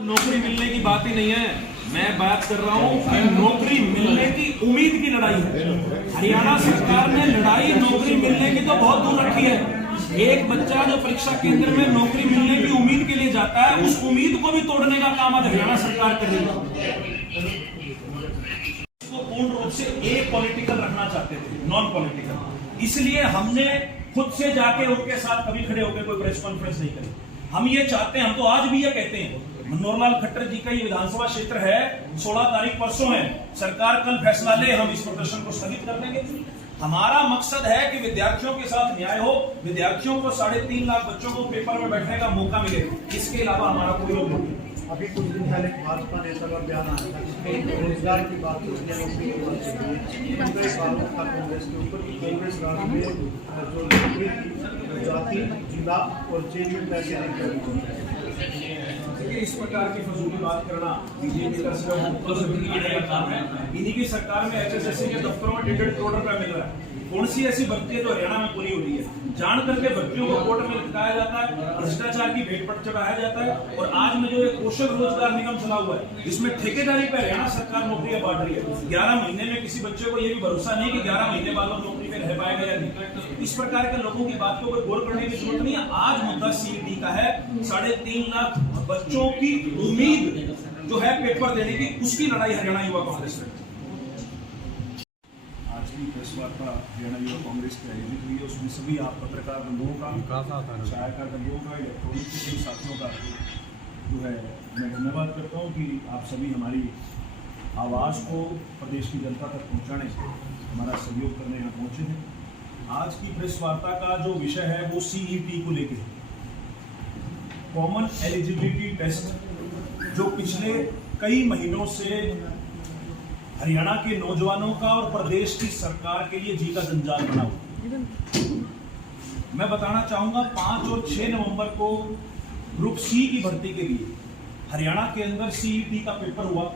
नौकरी मिलने की बात ही नहीं है, मैं बात कर रहा हूँ कि नौकरी मिलने की उम्मीद की लड़ाई है। हरियाणा सरकार ने लड़ाई नौकरी मिलने की तो बहुत दूर रखी है। एक बच्चा जो परीक्षा केंद्र में नौकरी मिलने की उम्मीद के लिए जाता है, उस उम्मीद को भी तोड़ने का काम आज हरियाणा सरकार कर रही है। इसको पूर्ण रूप से पॉलिटिकल रखना चाहते थे, नॉन पॉलिटिकल। इसलिए हमने खुद से जाके उनके साथ कभी खड़े होकर कोई प्रेस कॉन्फ्रेंस नहीं करी। हम ये चाहते हैं, हम तो आज भी ये कहते हैं, मनोहर लाल खट्टर जी का ये विधानसभा क्षेत्र है, 16 तारीख परसों है, सरकार कल फैसला ले, हम इस प्रदर्शन को स्थगित कर देंगे। हमारा मकसद है कि विद्यार्थियों के साथ न्याय हो, विद्यार्थियों को 3.5 लाख बच्चों को पेपर में बैठने का मौका मिले। इसके अलावा हमारा कोई और नहीं। अभी कुछ दिन पहले भाजपा नेता का बयान आया था जिसमें रोजगार की बात होती है, नौकरी की बात होती है। कांग्रेस के ऊपर कांग्रेस राज में जो नौकरी की जाति, जिला और जेल में पैसे नहीं। इस प्रकार की फजूली बात करना बीजेपी का काम है। इन्हीं की सरकार में एचएसएससी के दफ्तरों में 1.5 करोड़ रुपया मिल रहा है। कौन सी ऐसी भर्ती है जो हरियाणा में पूरी हो रही है? जान करके भर्तियों को कोर्ट में लटकाया जाता है, भ्रष्टाचार की भेंट पर चढ़ाया जाता है। और आज में जो एक कौशल रोजगार निगम चला हुआ है, इसमें ठेकेदारी पर हरियाणा सरकार नौकरियां बांट रही है। 11 महीने में किसी बच्चे को यह भी भरोसा नहीं कि 11 महीने बाद नौकरी में रह पाएगा या नहीं। इस प्रकार के लोगों की बात को कोई गौर करने की जरूरत नहीं है। आज मुद्दा सीईटी का है। 3.5 लाख बच्चों की उम्मीद जो है पेपर देने की, उसकी लड़ाई हरियाणा युवा कांग्रेस में। आज की प्रेस वार्ता हरियाणा युवा कांग्रेस की आयोजित हुई है, उसमें सभी आप पत्रकार बंधुओं का, छायाकार बंधुओं का, इलेक्ट्रॉनिक के सभी साथियों का जो है मैं धन्यवाद करता हूँ कि आप सभी हमारी आवाज़ को प्रदेश की जनता तक पहुँचाने हमारा सहयोग करने यहाँ पहुँचे हैं। आज की प्रेस वार्ता का जो विषय है वो सीईटी को लेकर, कॉमन एलिजिबिलिटी टेस्ट, जो पिछले कई महीनों से हरियाणा के नौजवानों का और प्रदेश की सरकार के लिए जी का जंजाल बना हुआ। मैं बताना चाहूंगा 5 और 6 नवंबर को ग्रुप सी की भर्ती के लिए हरियाणा के अंदर सीईटी का पेपर हुआ,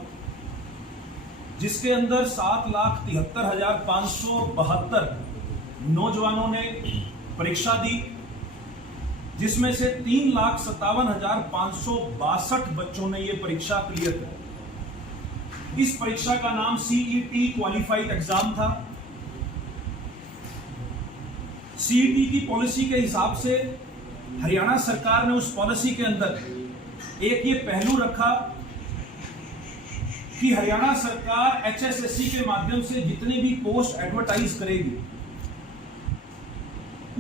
जिसके अंदर 7,73,572 नौजवानों ने परीक्षा दी, जिसमें से 3,57,562 बच्चों ने यह परीक्षा क्लियर की। इस परीक्षा का नाम सीईटी क्वालिफाइड एग्जाम था। सीईटी की पॉलिसी के हिसाब से हरियाणा सरकार ने उस पॉलिसी के अंदर एक ये पहलू रखा कि हरियाणा सरकार एचएसएससी के माध्यम से जितनी भी पोस्ट एडवर्टाइज करेगी,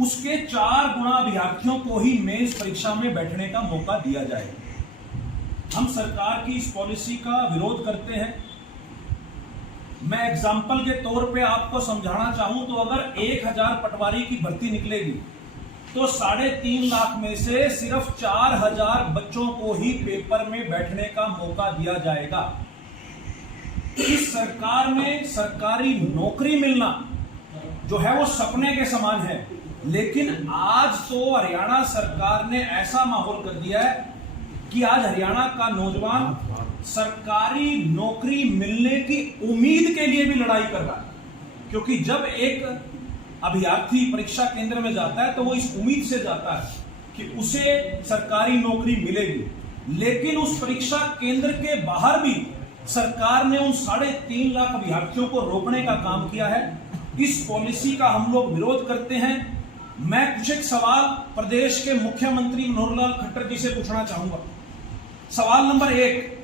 उसके 4 गुना अभ्यर्थियों को ही मेंस परीक्षा में बैठने का मौका दिया जाएगा। हम सरकार की इस पॉलिसी का विरोध करते हैं। मैं एग्जाम्पल के तौर पे आपको समझाना चाहूं तो अगर 1000 पटवारी की भर्ती निकलेगी तो 3.5 लाख में से सिर्फ 4000 बच्चों को ही पेपर में बैठने का मौका दिया जाएगा। इस सरकार में सरकारी नौकरी मिलना जो है वो सपने के समान है, लेकिन आज तो हरियाणा सरकार ने ऐसा माहौल कर दिया है कि आज हरियाणा का नौजवान सरकारी नौकरी मिलने की उम्मीद के लिए भी लड़ाई कर रहा है। क्योंकि जब एक अभ्यर्थी परीक्षा केंद्र में जाता है तो वो इस उम्मीद से जाता है कि उसे सरकारी नौकरी मिलेगी, लेकिन उस परीक्षा केंद्र के बाहर भी सरकार ने उन 3.5 लाख अभ्यर्थियों को रोकने का काम किया है। इस पॉलिसी का हम लोग विरोध करते हैं। मैं कुछ एक सवाल प्रदेश के मुख्यमंत्री मनोहर लाल खट्टर जी से पूछना चाहूंगा। सवाल नंबर 1,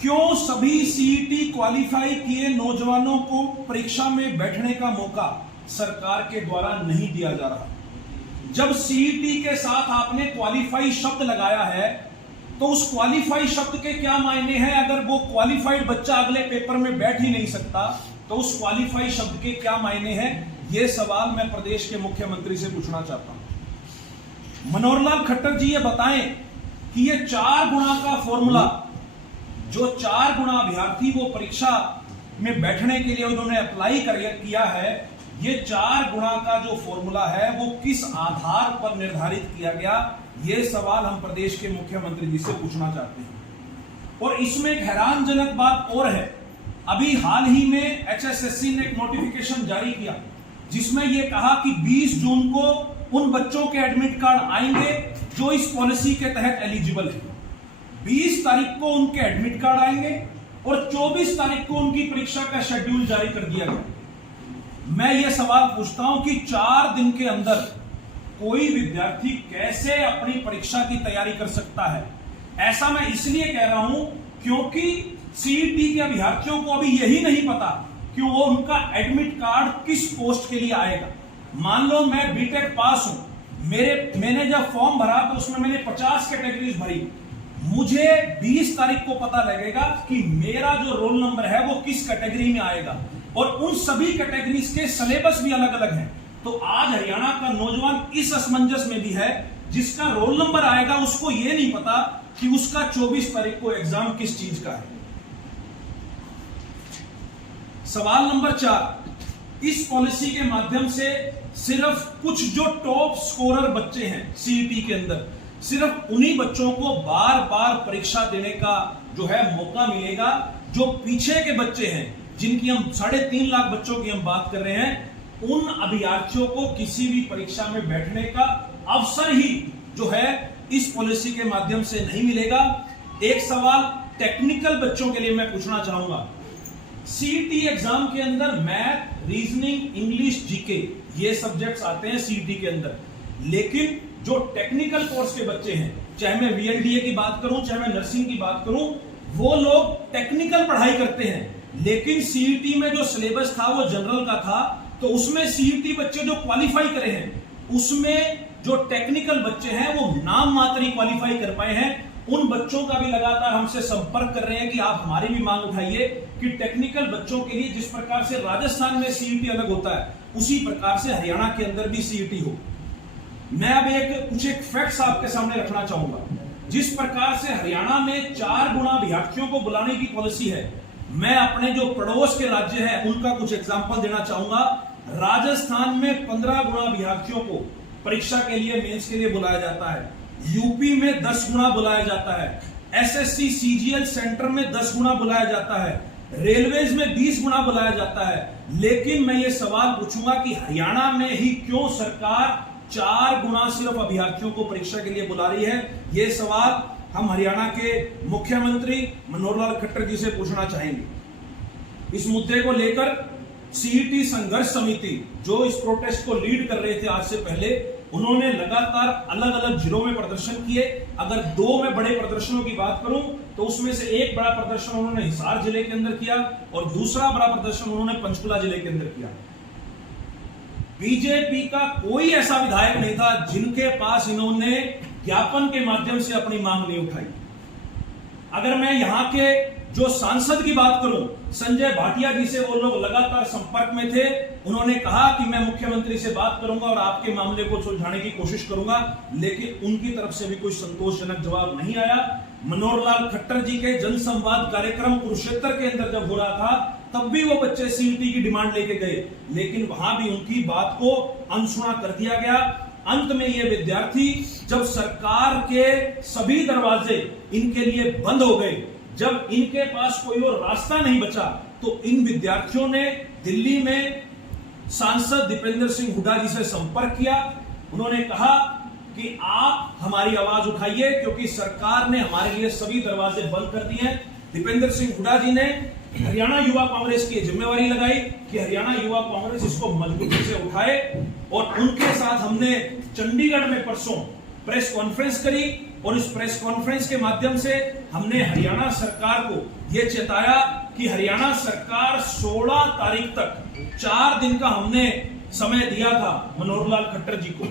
क्यों सभी सीईटी क्वालिफाई किए नौजवानों को परीक्षा में बैठने का मौका सरकार के द्वारा नहीं दिया जा रहा? जब सीईटी के साथ आपने क्वालिफाई शब्द लगाया है तो उस क्वालिफाई शब्द के क्या मायने हैं? अगर वो क्वालिफाइड बच्चा अगले पेपर में बैठ ही नहीं सकता तो उस क्वालिफाई शब्द के क्या मायने हैं? ये सवाल मैं प्रदेश के मुख्यमंत्री से पूछना चाहता हूं। मनोहर लाल खट्टर जी ये बताएं कि ये 4 गुना का फॉर्मूला, जो 4 गुना अभ्यर्थी वो परीक्षा में बैठने के लिए उन्होंने अप्लाई किया है, ये 4 गुना का जो फॉर्मूला है वो किस आधार पर निर्धारित किया गया? ये सवाल हम प्रदेश के मुख्यमंत्री जी से पूछना चाहते हैं। और इसमें एक हैरानजनक बात और है, अभी हाल ही में एचएसएससी ने एक नोटिफिकेशन जारी किया जिसमें यह कहा कि 20 जून को उन बच्चों के एडमिट कार्ड आएंगे जो इस पॉलिसी के तहत एलिजिबल है। 20 तारीख को उनके एडमिट कार्ड आएंगे और 24 तारीख को उनकी परीक्षा का शेड्यूल जारी कर दिया गया। मैं यह सवाल पूछता हूं कि 4 दिन के अंदर कोई विद्यार्थी कैसे अपनी परीक्षा की तैयारी कर सकता है? ऐसा मैं इसलिए कह रहा हूं क्योंकि सीईटी के अभ्यर्थियों को अभी यही नहीं पता कि वो उनका एडमिट कार्ड किस पोस्ट के लिए आएगा। मान लो मैं बीटेक पास हूं, मैंने जब फॉर्म भरा तो उसमें मैंने 50 कैटेगरीज भरी। मुझे 20 तारीख को पता लगेगा कि मेरा जो रोल नंबर है वो किस कैटेगरी में आएगा, और उन सभी कैटेगरीज के सिलेबस भी अलग अलग हैं। तो आज हरियाणा का नौजवान इस असमंजस में भी है, जिसका रोल नंबर आएगा उसको यह नहीं पता कि उसका 24 तारीख को एग्जाम किस चीज का है। सवाल नंबर 4, इस पॉलिसी के माध्यम से सिर्फ कुछ जो टॉप स्कोरर बच्चे हैं सीईटी के अंदर, सिर्फ उन्हीं बच्चों को बार बार परीक्षा देने का जो है मौका मिलेगा। जो पीछे के बच्चे हैं, जिनकी हम 3.5 लाख बच्चों की हम बात कर रहे हैं, उन अभ्यर्थियों को किसी भी परीक्षा में बैठने का अवसर ही जो है इस पॉलिसी के माध्यम से नहीं मिलेगा। एक सवाल टेक्निकल बच्चों के लिए मैं पूछना चाहूंगा। सीईटी एग्जाम के अंदर मैथ, रीजनिंग, इंग्लिश, जीके ये सब्जेक्ट्स आते हैं सीईटी के अंदर, लेकिन जो टेक्निकल कोर्स के बच्चे हैं, चाहे मैं वीएलडीए की बात करूं, चाहे मैं नर्सिंग की बात करूं, वो लोग टेक्निकल पढ़ाई करते हैं। लेकिन सीईटी में जो सिलेबस था वो जनरल का था, तो उसमें सीईटी बच्चे जो क्वालिफाई करे हैं, उसमें जो टेक्निकल बच्चे हैं वो नाम मात्र ही क्वालिफाई कर पाए हैं। उन बच्चों का भी लगातार हमसे संपर्क कर रहे हैं कि आप हमारी भी मांग उठाइए कि टेक्निकल बच्चों के लिए जिस प्रकार से राजस्थान में सीईटी अलग होता है, उसी प्रकार से हरियाणा के अंदर भी सीईटी हो। मैं अब कुछ फैक्ट्स आपके सामने रखना चाहूंगा। जिस प्रकार से हरियाणा में 4 गुना अभ्यर्थियों को बुलाने की पॉलिसी है, मैं अपने जो पड़ोस के राज्य हैं उनका कुछ एग्जांपल देना चाहूंगा। राजस्थान में 15 गुना अभ्यर्थियों को परीक्षा के लिए, मेंस के लिए बुलाया जाता है। यूपी में 10 गुना बुलाया जाता है। एसएससी सीजीएल सेंटर में 10 गुना बुलाया जाता है। रेलवेज में 20 गुना बुलाया जाता है। लेकिन मैं ये सवाल पूछूंगा कि हरियाणा में ही क्यों सरकार 4 गुना सिर्फ अभ्यर्थियों को परीक्षा के लिए बुला रही है? ये सवाल हम हरियाणा के मुख्यमंत्री मनोहर लाल खट्टर जी से पूछना चाहेंगे। इस मुद्दे को लेकर सीईटी संघर्ष समिति जो इस प्रोटेस्ट को लीड कर रहे थे आज से पहले, उन्होंने लगातार अलग अलग जिलों में प्रदर्शन किए। अगर 2 में बड़े प्रदर्शनों की बात करूं तो उसमें से एक बड़ा प्रदर्शन उन्होंने हिसार जिले के अंदर किया और दूसरा बड़ा प्रदर्शन उन्होंने पंचकुला जिले के अंदर किया। बीजेपी का कोई ऐसा विधायक नहीं था जिनके पास इन्होंने ज्ञापन के माध्यम से अपनी मांग नहीं उठाई। अगर मैं यहां के जो सांसद की बात करूं, संजय भाटिया जी से वो लोग लगातार संपर्क में थे। उन्होंने कहा कि मैं मुख्यमंत्री से बात करूंगा और आपके मामले को सुलझाने की कोशिश करूंगा, लेकिन उनकी तरफ से भी कोई संतोषजनक जवाब नहीं आया। मनोहर लाल खट्टर जी के जनसंवाद कार्यक्रम कुरुक्षेत्र के अंदर जब हो रहा था, तब भी वो बच्चे सीईटी की डिमांड लेके गए, लेकिन वहां भी उनकी बात को अनसुना कर दिया गया। अंत में ये विद्यार्थी, जब सरकार के सभी दरवाजे इनके लिए बंद हो गए, जब इनके पास कोई और रास्ता नहीं बचा, तो इन विद्यार्थियों ने दिल्ली में सांसद दीपेंद्र सिंह हुड्डा जी से संपर्क किया। उन्होंने कहा कि आप हमारी आवाज उठाइए क्योंकि सरकार ने हमारे लिए सभी दरवाजे बंद कर दिए हैं। दीपेंद्र सिंह हुड्डा जी ने हरियाणा युवा कांग्रेस की जिम्मेवारी लगाई कि हरियाणा युवा कांग्रेस इसको मजबूती से उठाए, और उनके साथ हमने चंडीगढ़ में परसों प्रेस कॉन्फ्रेंस करी, और इस प्रेस कॉन्फ्रेंस के माध्यम से हमने हरियाणा सरकार को यह चेताया कि हरियाणा सरकार 16 तारीख तक 4 दिन का हमने समय दिया था मनोहर लाल खट्टर जी को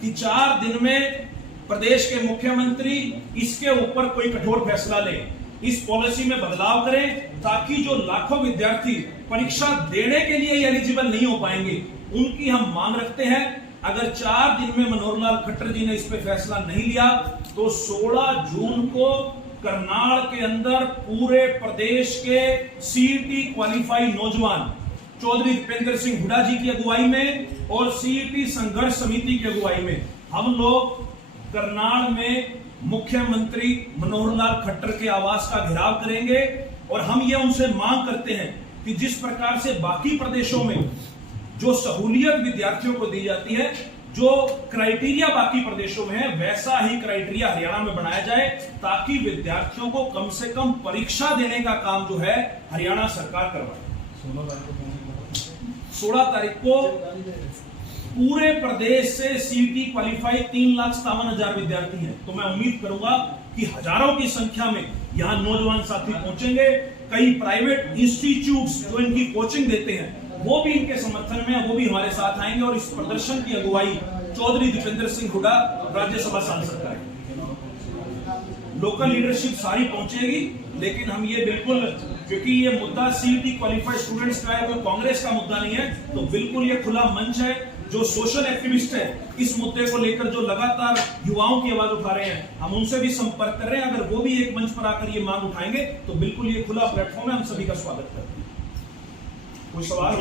कि 4 दिन में प्रदेश के मुख्यमंत्री इसके ऊपर कोई कठोर फैसला लें, इस पॉलिसी में बदलाव करें, ताकि जो लाखों विद्यार्थी परीक्षा देने के लिए एलिजिबल नहीं हो पाएंगे, उनकी हम मांग रखते हैं। अगर 4 दिन में मनोहर लाल खट्टर जी ने इस पे फैसला नहीं लिया तो 16 जून को करनाल के अंदर पूरे प्रदेश के सीईटी क्वालिफाई नौजवान चौधरी दीपेंद्र सिंह हुड्डा जी की अगुवाई में और सीईटी संघर्ष समिति की अगुवाई में हम लोग करनाल में मुख्यमंत्री मनोहर लाल खट्टर के आवास का घेराव करेंगे, और हम ये उनसे मांग करते हैं कि जिस प्रकार से बाकी प्रदेशों में जो सहूलियत विद्यार्थियों को दी जाती है, जो क्राइटेरिया बाकी प्रदेशों में है वैसा ही क्राइटेरिया हरियाणा में बनाया जाए, ताकि विद्यार्थियों को कम से कम परीक्षा देने का काम जो है हरियाणा सरकार करवाए। 16 तारीख को पूरे प्रदेश से सीईटी क्वालिफाई 3,57,000 विद्यार्थी हैं। तो मैं उम्मीद करूंगा कि हजारों की संख्या में यहां नौजवान साथी पहुंचेंगे। कई प्राइवेट इंस्टीट्यूट्स जो इनकी कोचिंग देते हैं वो भी इनके समर्थन में है, वो भी हमारे साथ आएंगे और इस प्रदर्शन की अगुवाई चौधरी दीपेंद्र सिंह हुड्डा राज्यसभा सांसद करेंगे। लोकल लीडरशिप सारी पहुंचेगी, लेकिन हम ये बिल्कुल, क्योंकि ये मुद्दा सीईटी क्वालिफाइड स्टूडेंट्स का है, कोई कांग्रेस का मुद्दा नहीं है, तो बिल्कुल ये खुला मंच है। जो सोशल एक्टिविस्ट है इस मुद्दे को लेकर जो लगातार युवाओं की आवाज उठा रहे हैं, हम उनसे भी संपर्क कर रहे हैं। अगर वो भी एक मंच पर आकर ये मांग उठाएंगे तो बिल्कुल ये खुला प्लेटफॉर्म है, हम सभी का स्वागत करते हैं। कोई सवाल?